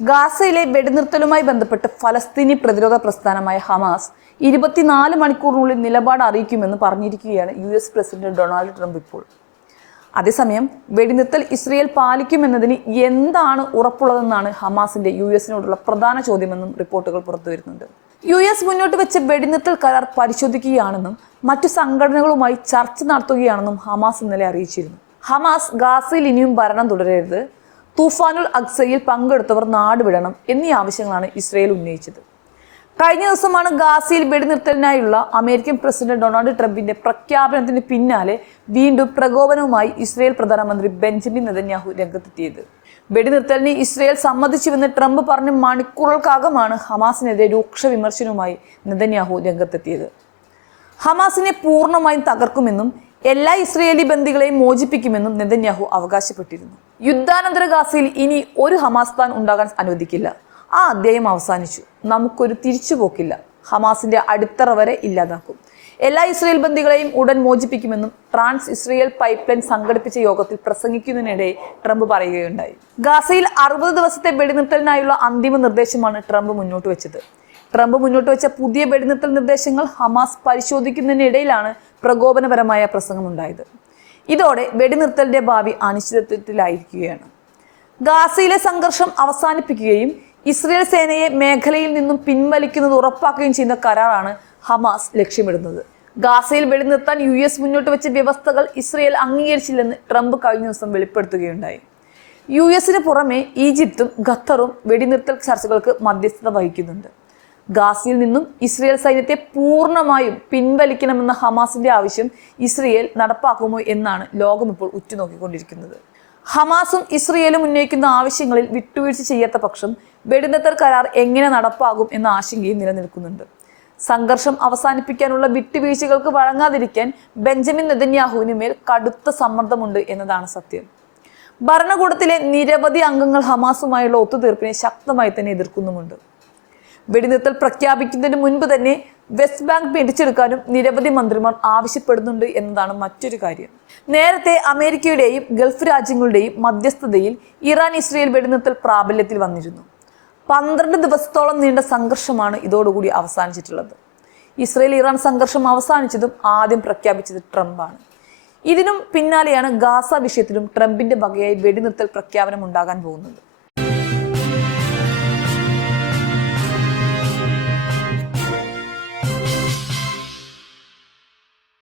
ഗാസയിലെ വെടിനിർത്തലുമായി ബന്ധപ്പെട്ട് ഫലസ്തീനി പ്രതിരോധ പ്രസ്ഥാനമായ ഹമാസ് 24 മണിക്കൂറിനുള്ളിൽ നിലപാട് അറിയിക്കുമെന്ന് പറഞ്ഞിരിക്കുകയാണ് US പ്രസിഡന്റ് ഡൊണാൾഡ് ട്രംപ് ഇപ്പോൾ. അതേസമയം വെടിനിർത്തൽ ഇസ്രയേൽ പാലിക്കുമെന്നതിന് എന്താണ് ഉറപ്പുള്ളതെന്നാണ് ഹമാസിന്റെ US-നോടുള്ള പ്രധാന ചോദ്യമെന്നും റിപ്പോർട്ടുകൾ പുറത്തുവരുന്നുണ്ട്. US മുന്നോട്ട് വെച്ച വെടിനിർത്തൽ കരാർ പരിശോധിക്കുകയാണെന്നും മറ്റു സംഘടനകളുമായി ചർച്ച നടത്തുകയാണെന്നും ഹമാസ് ഇന്നലെ അറിയിച്ചിരുന്നു. ഹമാസ് ഗാസയിൽ ഇനിയും ഭരണം തുടരരുത്, തൂഫാനുൽ അക്സയിൽ പങ്കെടുത്തവർ നാടുവിടണം എന്നീ ആവശ്യങ്ങളാണ് ഇസ്രയേൽ ഉന്നയിച്ചത്. കഴിഞ്ഞ ദിവസമാണ് ഗാസയിൽ വെടിനിർത്തലിനായുള്ള അമേരിക്കൻ പ്രസിഡന്റ് ഡൊണാൾഡ് ട്രംപിന്റെ പ്രഖ്യാപനത്തിന് പിന്നാലെ വീണ്ടും പ്രകോപനവുമായി ഇസ്രയേൽ പ്രധാനമന്ത്രി ബെഞ്ചമിൻ നെതന്യാഹു രംഗത്തെത്തിയത്. വെടിനിർത്തലിന് ഇസ്രയേൽ സമ്മതിച്ചുവെന്ന് ട്രംപ് പറഞ്ഞ മണിക്കൂറുകൾക്കകമാണ് ഹമാസിനെതിരെ രൂക്ഷ വിമർശനവുമായി നെതന്യാഹു രംഗത്തെത്തിയത്. ഹമാസിനെ പൂർണ്ണമായും തകർക്കുമെന്നും എല്ലാ ഇസ്രയേലി ബന്ദികളെയും മോചിപ്പിക്കുമെന്നും നെതന്യാഹു അവകാശപ്പെട്ടിരുന്നു. യുദ്ധാനന്തര ഗാസയിൽ ഇനി ഒരു ഹമാസ് താൻ ഉണ്ടാകാൻ അനുവദിക്കില്ല. ആ അധ്യായം അവസാനിച്ചു. നമുക്കൊരു തിരിച്ചുപോക്കില്ല. ഹമാസിന്റെ അടിത്തറ വരെ ഇല്ലാതാക്കും. എല്ലാ ഇസ്രയേൽ ബന്ദികളെയും ഉടൻ മോചിപ്പിക്കുമെന്നും ട്രാൻസ് ഇസ്രയേൽ പൈപ്പ് ലൈൻ സംഘടിപ്പിച്ച യോഗത്തിൽ പ്രസംഗിക്കുന്നതിനിടെ ട്രംപ് പറയുകയുണ്ടായി. ഗാസയിൽ 60 ദിവസത്തെ വെടിനിർത്തലിനായുള്ള അന്തിമ നിർദ്ദേശമാണ് ട്രംപ് മുന്നോട്ട് വെച്ചത്. ട്രംപ് മുന്നോട്ട് വെച്ച പുതിയ വെടിനിർത്തൽ നിർദ്ദേശങ്ങൾ ഹമാസ് പരിശോധിക്കുന്നതിനിടയിലാണ് പ്രകോപനപരമായ പ്രസംഗമുണ്ടായത്. ഇതോടെ വെടിനിർത്തലിന്റെ ഭാവി അനിശ്ചിതത്വത്തിലായിരിക്കുകയാണ്. ഗാസയിലെ സംഘർഷം അവസാനിപ്പിക്കുകയും ഇസ്രയേൽ സേനയെ മേഖലയിൽ നിന്നും പിൻവലിക്കുന്നത് ഉറപ്പാക്കുകയും ചെയ്യുന്ന കരാറാണ് ഹമാസ് ലക്ഷ്യമിടുന്നത്. ഗാസയിൽ വെടിനിർത്താൻ US മുന്നോട്ട് വെച്ച വ്യവസ്ഥകൾ ഇസ്രയേൽ അംഗീകരിച്ചില്ലെന്ന് ട്രംപ് കഴിഞ്ഞ ദിവസം വെളിപ്പെടുത്തുകയുണ്ടായി. US-ന് പുറമെ ഈജിപ്തും ഖത്തറും വെടിനിർത്തൽ ചർച്ചകൾക്ക് മധ്യസ്ഥത വഹിക്കുന്നുണ്ട്. ഗാസയിൽ നിന്നും ഇസ്രയേൽ സൈന്യത്തെ പൂർണ്ണമായും പിൻവലിക്കണമെന്ന ഹമാസിന്റെ ആവശ്യം ഇസ്രയേൽ നടപ്പാക്കുമോ എന്നാണ് ലോകം ഇപ്പോൾ ഉറ്റുനോക്കിക്കൊണ്ടിരിക്കുന്നത്. ഹമാസും ഇസ്രയേലും ഉന്നയിക്കുന്ന ആവശ്യങ്ങളിൽ വിട്ടുവീഴ്ച ചെയ്യാത്ത പക്ഷം വെടിനിർത്തൽ കരാർ എങ്ങനെ നടപ്പാകും എന്ന ആശങ്കയും നിലനിൽക്കുന്നുണ്ട്. സംഘർഷം അവസാനിപ്പിക്കാനുള്ള വിട്ടുവീഴ്ചകൾക്ക് വഴങ്ങാതിരിക്കാൻ ബെഞ്ചമിൻ നെതന്യാഹുവിന് മേൽ കടുത്ത സമ്മർദ്ദമുണ്ട് എന്നതാണ് സത്യം. ഭരണകൂടത്തിലെ നിരവധി അംഗങ്ങൾ ഹമാസുമായുള്ള ഒത്തുതീർപ്പിനെ ശക്തമായി തന്നെ എതിർക്കുന്നുമുണ്ട്. വെടിനിർത്തൽ പ്രഖ്യാപിക്കുന്നതിന് മുൻപ് തന്നെ വെസ്റ്റ് ബാങ്ക് പിടിച്ചെടുക്കാനും നിരവധി മന്ത്രിമാർ ആവശ്യപ്പെടുന്നുണ്ട് എന്നതാണ് മറ്റൊരു കാര്യം. നേരത്തെ അമേരിക്കയുടെയും ഗൾഫ് രാജ്യങ്ങളുടെയും മധ്യസ്ഥതയിൽ ഇറാൻ ഇസ്രയേൽ വെടിനിർത്തൽ പ്രാബല്യത്തിൽ വന്നിരുന്നു. 12 ദിവസത്തോളം നീണ്ട സംഘർഷമാണ് ഇതോടുകൂടി അവസാനിച്ചിട്ടുള്ളത്. ഇസ്രയേൽ ഇറാൻ സംഘർഷം അവസാനിച്ചതും ആദ്യം പ്രഖ്യാപിച്ചത് ട്രംപാണ്. ഇതിനും പിന്നാലെയാണ് ഗാസ വിഷയത്തിലും ട്രംപിന്റെ വകയായി വെടിനിർത്തൽ പ്രഖ്യാപനം ഉണ്ടാകാൻ പോകുന്നത്.